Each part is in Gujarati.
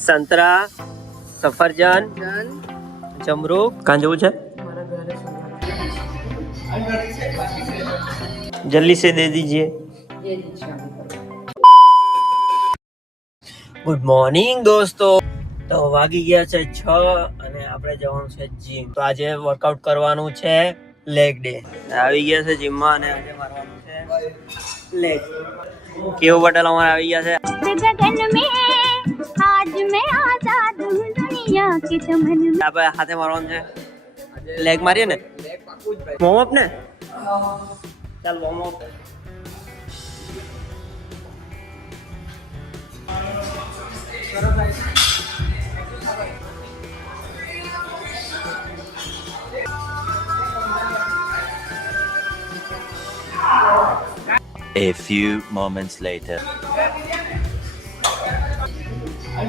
સંતરા સફરજન ચમરૂક જમરૂક. કાં જવું છે? જલ્દી સે દે દીजिए એ જ ચાલુ કરો ગુડ મોર્નિંગ દોસ્તો. તો વાગી ગયા છે છ અને આપણે જવાનું છે જીમ તો આજે વર્કઆઉટ કરવાનું છે લેગ ડે આવી ગયા છે જીમમાં અને આજે મારવાનું છે લેગ કેવું પટેલ અમારે આવી ગયા છે? આજ મે આઝાદ હું દુનિયા કે ચમન આપણે હાથે મારવાનું છે લેગ મારીએ ને લેગ પાકું જ ભાઈ વોર્મ અપ ને ચાલ warm up A few moments later. ચાલ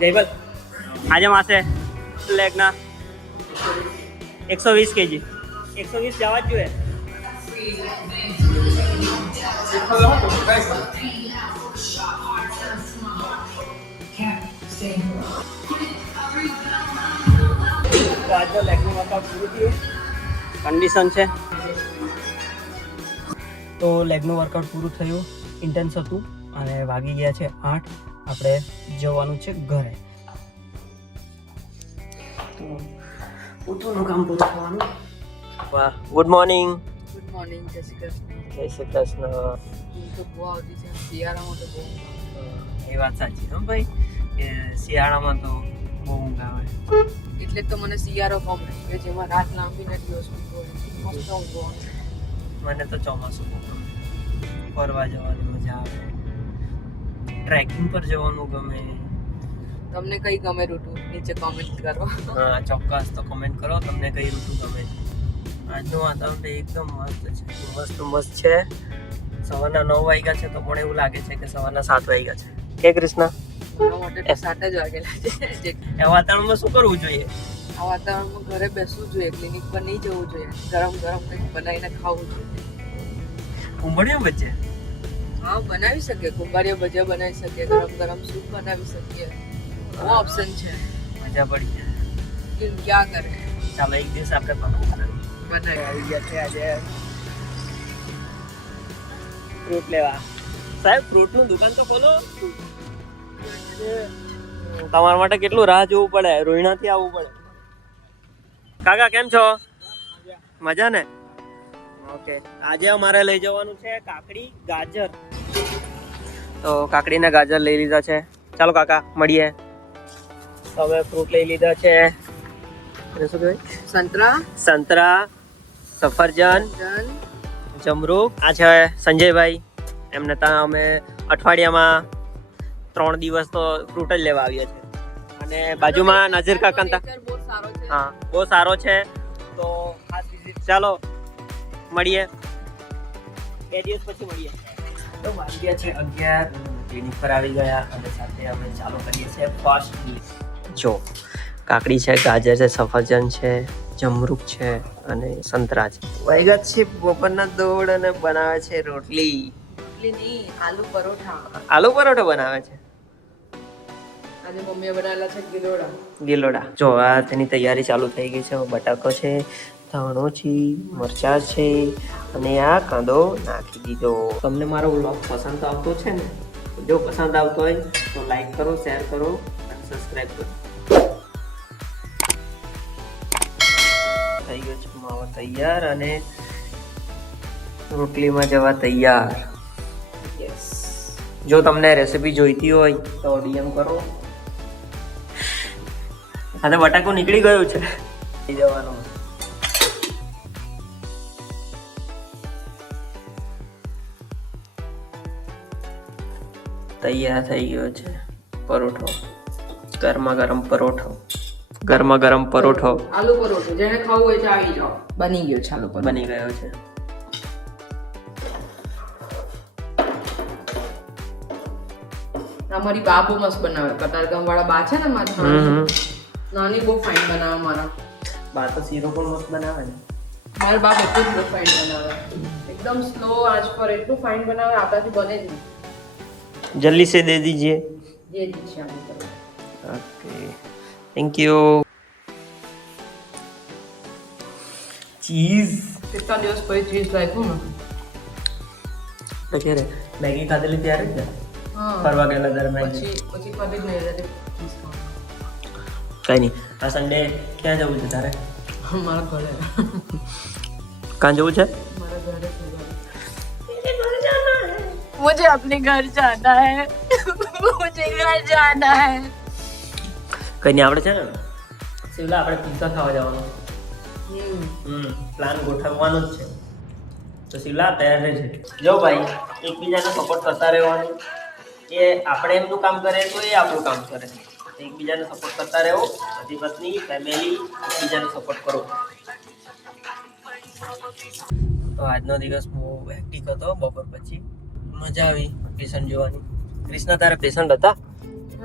જયબલ આજે માસે લેગના. એકસો વીસ કેજી. એકસો વીસ જવા જ જોઈએ. કન્ડિશન છે. તો લેગનું વર્કઆઉટ પૂરું થયું. ઇન્ટેન્સ હતું અને વાગી ગયા છે આઠ. આપણે જવાનું છે ઘરે. ઉઠવાનું કામ થવાનું વાહ ગુડ મોર્નિંગ ગુડ મોર્નિંગ જય શ્રી કૃષ્ણ. જય શ્રી કૃષ્ણ. તો બહુ આવતી છે શિયાળામાં તો બહુ. એ વાત સાચી હો ભાઈ કે શિયાળામાં તો બહુ ઊંઘ આવે. એટલે તો મને શિયાળો ગમે કે જેમાં રાત લાંબી ને દિવસ ટૂંકો હોય. મસ્ત ઊંઘ મને તો ચોમાસું બહુ ગમે. ફરવા જવાની મજા આવે. ટ્રેકિંગ પર જવાનું ગમે. તમને કઈ ગમે ઋતુ નીચે કોમેન્ટ કરો. હા ચોક્કસ તો કમેન્ટ કરો તમને કઈ ઋતુ ગમે છે? આજનું વાતાવરણ એકદમ મસ્ત છે મસ્ત મસ્ત છે. સવારના નવ વાગ્યા છે તો પણ એવું લાગે છે કે સવારના સાત વાગ્યા છે. કે કૃષ્ણ? સાત જ વાગેલા છે. એ વાતાવરણમાં શું કરવું જોઈએ? આ વાતાવરણમાં ઘરે બેસવું જોઈએ ક્લિનિક પર નહીં જવું જોઈએ. ગરમ ગરમ કંઈક બનાવીને ખાવું જોઈએ. કુંભળિયું વચ્ચે હા બનાવી શકીએ. કુંભારીઓ ભજીયા બનાવી શકીએ. ગરમ ગરમ સૂપ બનાવી શકીએ. બહુ ઓપ્શન છે। મજા પડી જાય. લેકિન ક્યાં કરે? ચાલો એક દિવસ આપણે પાકું બનાવી આવી ગયા છે આજે. ફ્રૂટ લેવા. સાહેબ ફ્રૂટનું દુકાન તો ખોલો. તમારા માટે કેટલું રાહ જોવું પડે? રોહિણાથી આવવું પડે. કાકા કેમ છો? મજા ને? ઓકે. આજે અમારે લઈ જવાનું છે કાકડી ગાજર. તો કાકડી ને ગાજર લઈ લીધા છે. ચાલો કાકા મળીએ. હવે ફ્રૂટ લઈ લીધા છે. સંતરા. સંતરા સફરજન જન જમરૂક. આ છે સંજયભાઈ. એમને ત્યાં અમે અઠવાડિયામાં ત્રણ દિવસ તો ફ્રૂટ જ લેવા આવીએ છીએ. અને બાજુમાં નજીર કાકા હા બહુ સારો છે. તો ખાસ વિઝિટ ચાલો મળીએ. બે દિવસ પછી મળીએ. તો વાગ્યા છે અગિયાર. ક્લિનિક પર આવી ગયા. અને સાથે અમે ચાલુ કરીએ છીએ ફાસ્ટ જો કાકડી છે ગાજર છે સફરજન છે જમરૂક છે અને સંતરા છે વૈગત છે બપોરના દોડ અને બનાવે છે રોટલી. રોટલી નહીં આલુ પરોઠા. આલુ પરોઠો બનાવે છે? આજે મમ્મીએ બનાવેલા છે ગિલોડા. ગિલોડા. જો આ તેની તૈયારી ચાલુ થઈ ગઈ છે. બટાકો છે ધાણો છે મરચા છે અને આ કાંદો નાખી દીધો. તમને મારો વ્લોગ પસંદ આવતો છે ને? જો પસંદ આવતો હોય તો લાઈક કરો શેર કરો અને સબસ્ક્રાઈબ કરો. થઈ ગયો છે માવો તૈયાર અને રોટલીમાં જવા તૈયાર. યસ જો તમને રેસીપી જોઈતી હોય તો ડીએમ કરો. હા તો બટાકો નીકળી ગયું છે. જવાનું. તૈયાર થઈ ગયો છે પરોઠો. ગરમા ગરમ પરોઠો. ગરમા ગરમ પરોઠો. આલુ પરોઠો જેને ખાવું હોય તે આવી જાઓ. બની ગયો છે આલુ પરોઠો. બની ગયો છે. અમારી બા બહુ મસ્ત બનાવે. કતારગામ વાળા બા છે ને મારા હમ નાની બહુ ફાઇન બનાવે મારા બા તો શીરો પણ મસ્ત બનાવે ને. મારા બા બધું જ બહુ ફાઇન બનાવે. એકદમ સ્લો આંચ પર એટલું ફાઇન બનાવે આપણાથી બને જ નહીં. જલ્દી સે દે દીजिए જે રીત છે Aloo paratha okay thank you cheese કેટલા દિવસ પછી ચીઝ લાગ્યું ને તો ક્યારે મેગી ખાધેલી ત્યારે જ ને હા ફરવા ગયેલા ત્યારે મેગી પછી પછી ખાધી જ નહીં એટલે ચીઝ ખાવાનું કઈ નહીં આ સન્ડે ક્યાં જવું છે તારે મારા ઘરે કાં જવું છે મારા ઘરે સુવાનું. मुझे अपने घर जाना है मुझे घर जाना है કઈ નહીં આપણે છે ને? શિવલા આપણે પિઝા ખાવા જવાનું. હમ. હમ પ્લાન ગોઠવવાનો જ છે. તો શિવલા તૈયાર રહેજે જો ભાઈ એકબીજાને સપોર્ટ કરતા રહેવાનું. કે આપણે એમનું કામ કરે તો એ આપણું કામ કરે. એકબીજાને સપોર્ટ કરતા રહેવો પતિ પત્ની ફેમિલી એકબીજાને સપોર્ટ કરો. તો આજનો દિવસ બહુ હેક્ટિક હતો બપોર પછી. મજા આવી પેશન્ટ જોવાની. ક્રિષ્ના તારા પેશન્ટ હતા?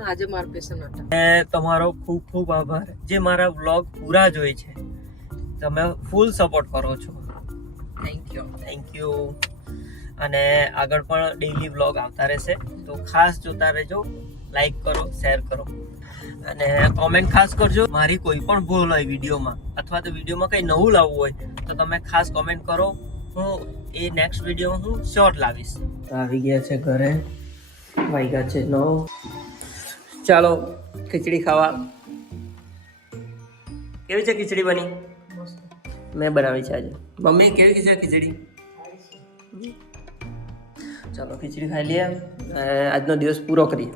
આજે મારા પેશન હતા અને તમારો ખૂબ ખૂબ આભાર. જે મારા વ્લોગ પૂરા જોઈ છે તમે ફૂલ સપોર્ટ કરો છો. થેન્ક યુ થેન્ક યુ અને આગળ પણ ડેઈલી વ્લોગ આવતા રહેશે. તો ખાસ જોતા રહેજો લાઈક કરો શેર કરો. અને કોમેન્ટ ખાસ કરજો. મારી કોઈ પણ ભૂલ હોય વિડીયોમાં અથવા તો વિડીયોમાં કંઈ નવું લાવવું હોય તો તમે ખાસ કોમેન્ટ કરો. હું એ નેક્સ્ટ વિડીયોમાં હું શોર્ટ લાવીશ. આવી ગયા છે ઘરે. વાગ્યા છે નવ. ચાલો ખીચડી ખાવા. કેવી છે ખીચડી બની? મેં બનાવી છે આજે. મમ્મી કેવી છે ખીચડી? ચાલો ખીચડી ખાઈ લઈએ. આજનો દિવસ પૂરો કરીએ.